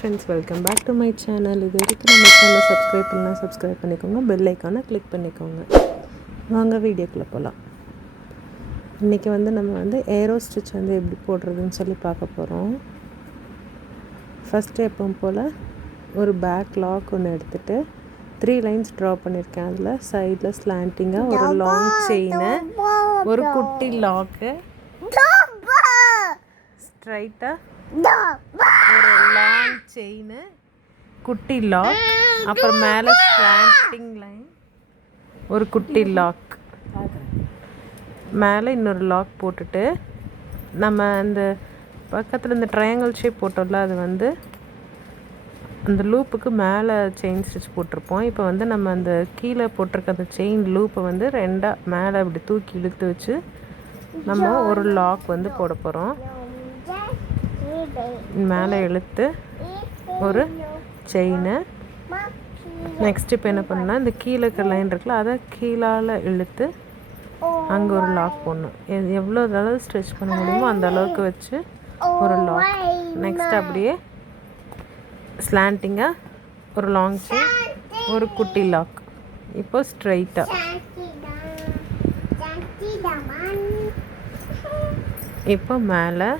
friends, welcome back to my channel. இது வரைக்கும் நம்ம சேனலை சப்ஸ்கிரைப் பண்ணிக்கோங்க, பெல் ஐக்கானை கிளிக் பண்ணிக்கோங்க. வாங்க வீடியோக்குள்ளே போகலாம். இன்றைக்கி நம்ம ஏரோ ஸ்டிச் எப்படி போடுறதுன்னு சொல்லி பார்க்க போகிறோம். ஃபஸ்ட்டு எப்பவும் போல் ஒரு பேக் லாக் ஒன்று எடுத்துகிட்டு 3 லைன்ஸ் ட்ரா பண்ணியிருக்கேன். அதில் சைடில் ஸ்லாண்டிங்காக ஒரு லாங் செயினு, ஒரு குட்டி லாக்கு, ஸ்ட்ரைட்டாக ஒரு லாங் செயினு, குட்டி லாக், அப்புறம் மேலே ஸ்லாண்டிங் லைன், ஒரு குட்டி லாக், மேலே இன்னொரு லாக் போட்டுட்டு நம்ம அந்த பக்கத்தில் இந்த ட்ரையாங்கிள் ஷேப் போட்டோம்ல, அது அந்த லூப்புக்கு மேலே செயின் ஸ்டிச் போட்டிருப்போம். இப்போ நம்ம அந்த கீழே போட்டிருக்க அந்த செயின் லூப்பை ரெண்டாக மேலே இப்படி தூக்கி இழுத்து வச்சு நம்ம ஒரு லாக் போட போகிறோம். மேலே இழுத்து ஒரு செயினு. நெக்ஸ்ட் இப்போ என்ன பண்ணால் இந்த கீழே இருக்கிற லைன் இருக்குல்ல, அதை கீழால் இழுத்து அங்கே ஒரு லாக் போடணும். எவ்வளோ அளவு ஸ்ட்ரெச் பண்ண முடியுமோ அந்த அளவுக்கு வச்சு ஒரு லாக். நெக்ஸ்ட் அப்படியே ஸ்லாண்டிங்காக ஒரு லாங் செயின், ஒரு குட்டி லாக். இப்போ ஸ்ட்ரைட்டாக இப்போ மேலே,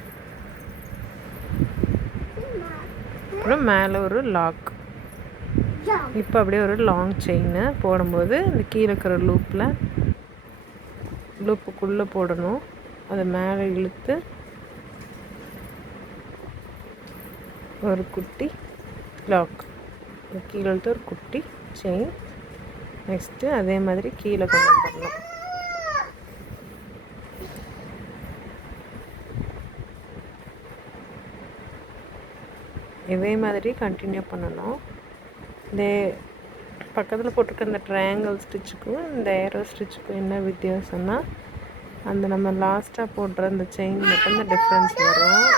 அப்புறம் மேலே ஒரு லாக். இப்போ அப்படியே ஒரு லாங் செயினை போடும்போது இந்த கீழே இருக்கிற லூப்புக்குள்ளே போடணும். அதை மேலே இழுத்து ஒரு குட்டி லாக், கீழே இழுத்து ஒரு குட்டி செயின். நெக்ஸ்ட்டு அதே மாதிரி கீழே கொண்டு வந்துடணும். இதே மாதிரி கண்டினியூ பண்ணணும். இந்த பக்கத்தில் போட்டிருக்க இந்த ட்ரையாங்கிள் ஸ்டிச்சுக்கும் இந்த ஏரோ ஸ்டிச்சுக்கும் என்ன வித்தியாசம்னா, அந்த நம்ம லாஸ்ட்டாக போடுற அந்த செயின் மட்டும்தான் டிஃப்ரென்ஸ் வரும்.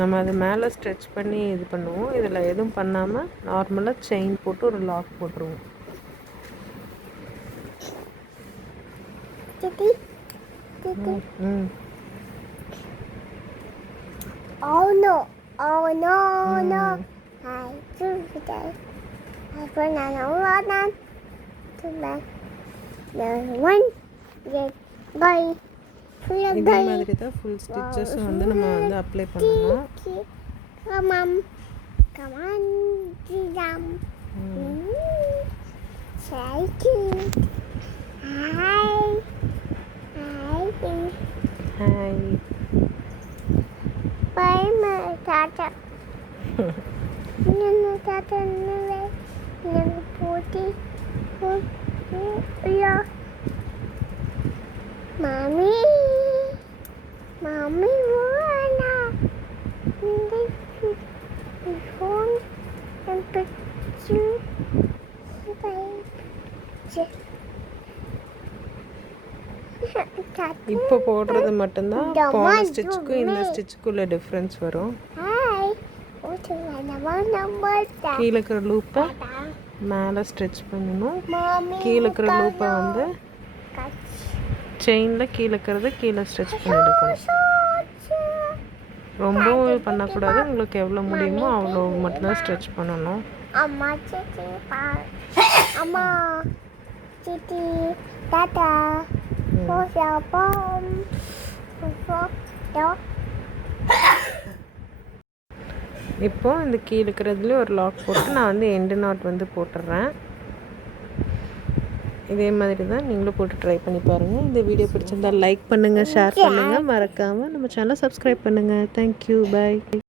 நம்ம அது மேலே ஸ்ட்ரெச் பண்ணி இது பண்ணுவோம். இதில் எதுவும் பண்ணாமல் நார்மலாக செயின் போட்டு ஒரு லாக் போட்டுருவோம். Oh no, no. I do today. I put on a lot on to my one. Bye. இதே மாதிரி தான் ஃபுல் ஸ்டிச்சஸும் நம்ம அப்ளை பண்ணணும். Come on, Jam. Shake it. Hi. Bye, my tata. No, tata, no, potty. Yeah. Mommy, wanna the phone and picture. இப்போ போடுறது மட்டும்தான் போன ஸ்டிச்சுக்கும் இந்த ஸ்டிச்சுக்குள்ள டிஃப்ரென்ஸ் வரும். கீழே இருக்கிற லூப்பை மேலே ஸ்ட்ரெச் பண்ணணும். கீழே இருக்கிற லூப்பை செயினில் கீழே இருக்கிறது கீழே ஸ்ட்ரெச் பண்ணி எடுக்கணும். ரொம்பவும் பண்ணக்கூடாது. உங்களுக்கு எவ்வளோ முடியுமோ அவ்வளோ மட்டும்தான் ஸ்ட்ரெச் பண்ணணும். இப்போ இந்த கீழே இருக்கிறதுலேயே ஒரு லாக் போட்டு நான் எண்டு நாட் போட்டுடுறேன். இதே மாதிரி தான் நீங்களும் போட்டு ட்ரை பண்ணி பாருங்கள். இந்த வீடியோ பிடிச்சிருந்தால் லைக் பண்ணுங்கள், ஷேர் பண்ணுங்கள், மறக்காமல் நம்ம சேனலை சப்ஸ்கிரைப் பண்ணுங்கள். Thank you, by.